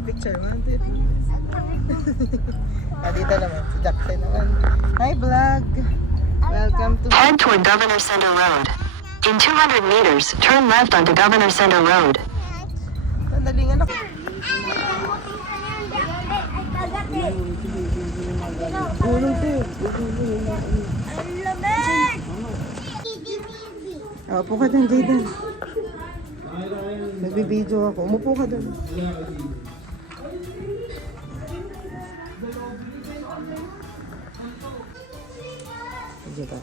Picture. 1, 2, 3. Dito naman. Si Jackson naman. Hi, vlog. Welcome to... Head toward Governor Center Road. In 200 meters, turn left onto Governor Center Road. Sandaling anak. Upo ka dun, Jayden. Nagbibideo ako. Umupo ka dun. Diba?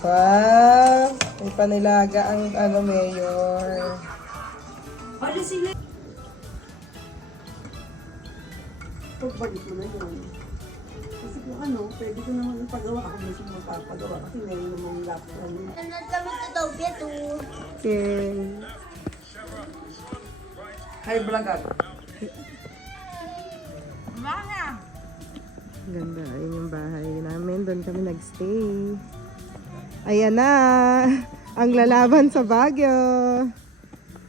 Wow! May panilaga ang mayor. Pagbalik mo na yun. Kasi kung pwede ko naman ipagawa. Ako mismo magpapagawa kasi meron namang laptop. Okay. Hi, vlogger. Ganda. Ayun yung bahay namin. Doon kami nagstay. Ayan na! Ang lalaban sa Baguio!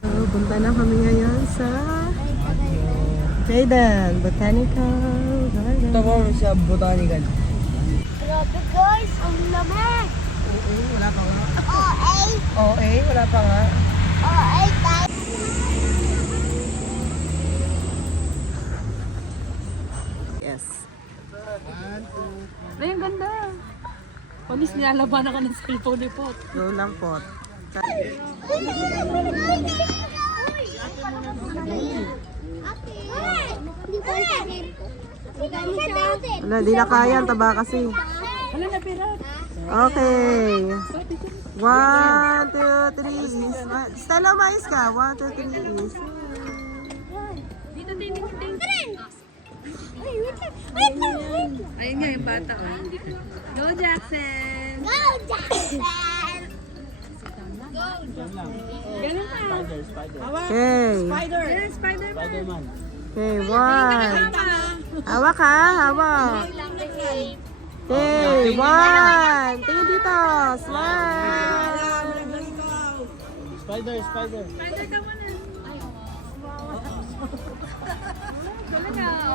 So, punta na kami ngayon sa Jayden Botanical Garden. Ito po siya, botanical. Grabe guys, ang lamig! Oo, wala pa nga. OA! OA, wala pa nga. OA guys! Yes. Ay, ang ganda. Pamis nilalabanan ka ng cellphone ni Pot. Go lang po. Wala, di na kaya. Ang taba kasi. Wala na pera. Okay. 1, 2, 3 is. Stella, mais ka. 1, 2, 3 is. Dito, dito, dito. Wait lang! Ayun nga yung bata. Go, Jackson! Go, Jackson! Ganun ka. Okay. Spider! Yes, Spider-Man! Okay, 1. Hawak ha, hawak. Okay, 1. Tingin dito. Smile. Spider ka muna. Galing na.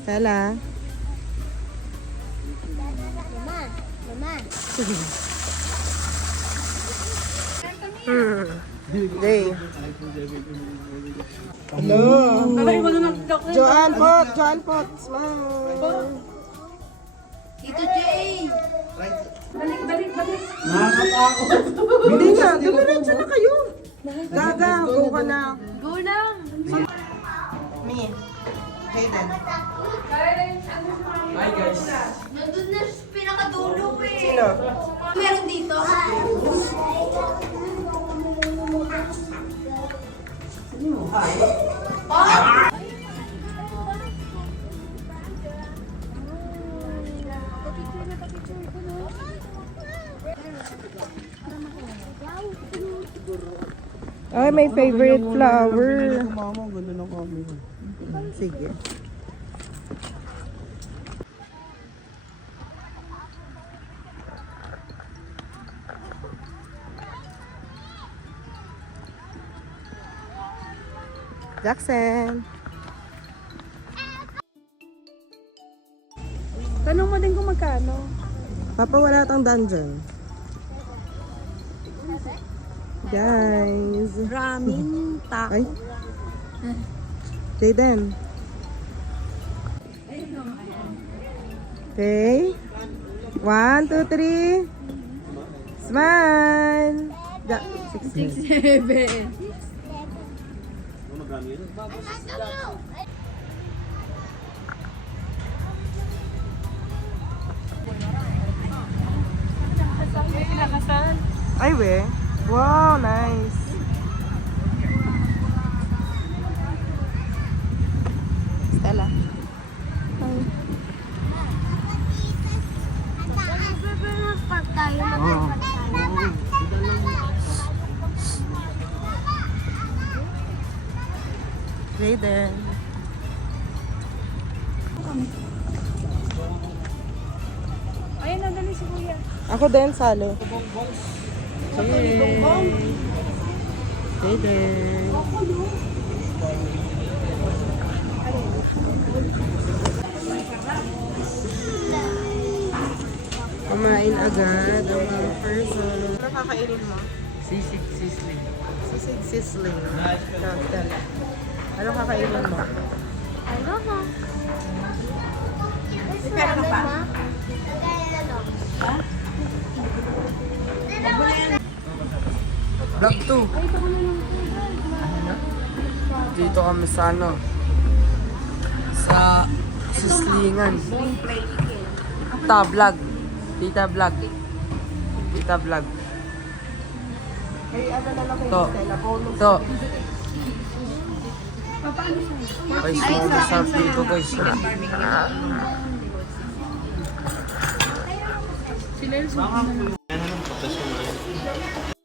Stella. Mama, mama. Day. Hello. Joanne Pot. Joanne Pot. Smile. Tito Jay! Balik! Hindi nga. Dumiretso na kayo. Gaga. Go ka na. Go lang! Me. Hayden. Hi guys. Nandun na sa pinakadulo eh. Sino? Meron dito. Ay, my favorite flower. Mama, ang ganda ng camera. Sige. Jackson. Tanong mo din kung magkano. Papa, wala tang dungeon. Guys. Ramen taco. Ay. Jayden. Okay. 1, 2, 3. Smile. 6, 7. Ay, we. Wow, nice. Stella. Hi. Pag tayo, Raiden. Ayun, nadali si Kuya. Ako din, sali. Raiden. Kumain agad ang mga person. Ano kakainin mo? Sisig, sisling. Sisig sisling. Dala. Ano kakainin mo? Ano mo? Pera ka pa? Vlog 2. Dito kami sa ano? Sa sislingan. Tita vlog. Tita vlog. Tita vlog. Ay, ano na lang kayo, To. Stella? Bonus. To. Guys, mga masarap dito guys.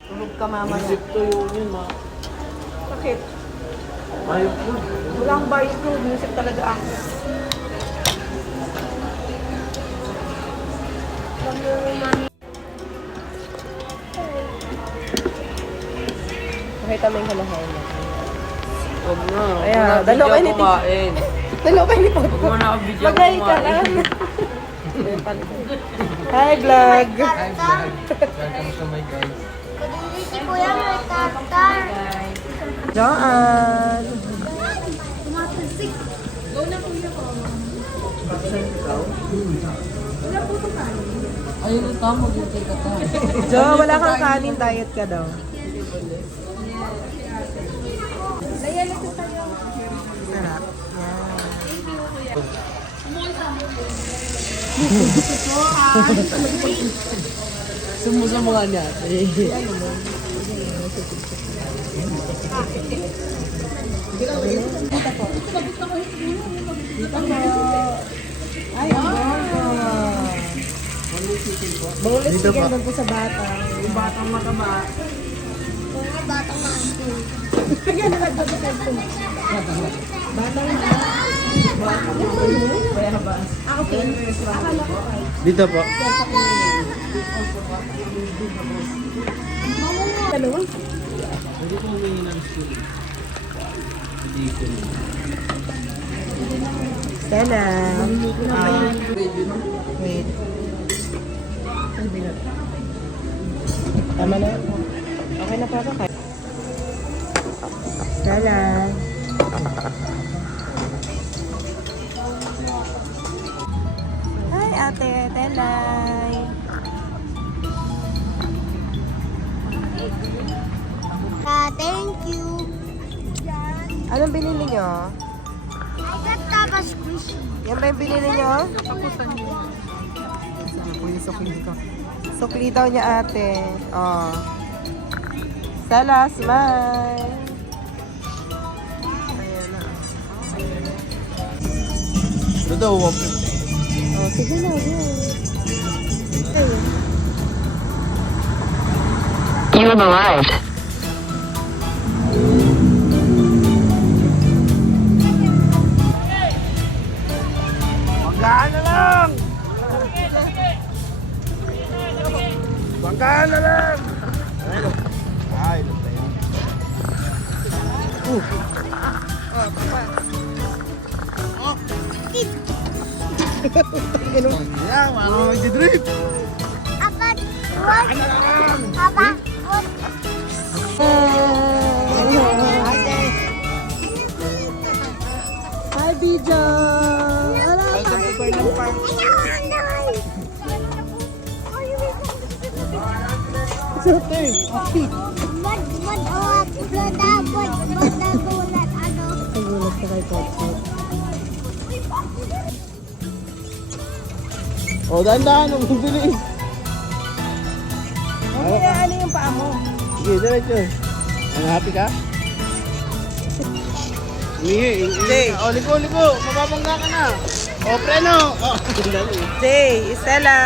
Tulog ka mamaya. Bakit? Wala akong bias ko. Music talaga ako. Pakita mo yung kalahain mo. Huwag na. Ayan, Huwag na dalawa video ni Tita. kumain. Dalawa kayo ni Papa. Huwag mo na video Magay ka kumain. lang. Hi, vlog! Hi vlog. Welcome to my guys. Si Kuya may tartar. Joan! Ayun ang tamo dito ka ta. Jo, wala kang kanin, diet ka daw. Sarap. Sumusa mga niya. Ay, ang bongo. Boneless chicken doon po sa bata. Yung batang mataba. Mga batang maangkin. Dito po. Stella. Wait. Tama na. Okay na pa ba kayo? Stella. Hi, Ate Telay. Thank you. Anong binili nyo? I got Taba Squishy. Yan ba yung binili nyo? Ano po yung sukli ko? Sukli daw niya ate. Oh. Stella, smile. Ayan na. Dito, wag. Oh, sige na. Go. You have arrived. Banggaan na lang! Banggaan na lang! Ay, Yan, ano magdidrip? Apa? What? Apa? What? Hi, Bijo! Super! Nagulat ka kay Potso. O, dahan-dahan, ang bilis. Mamaya, ano yung paa mo? Sige, diretso. Ano, happy ka? Hindi. O, liko. Mababangga ka na. O, preno. O, Jay, Stella!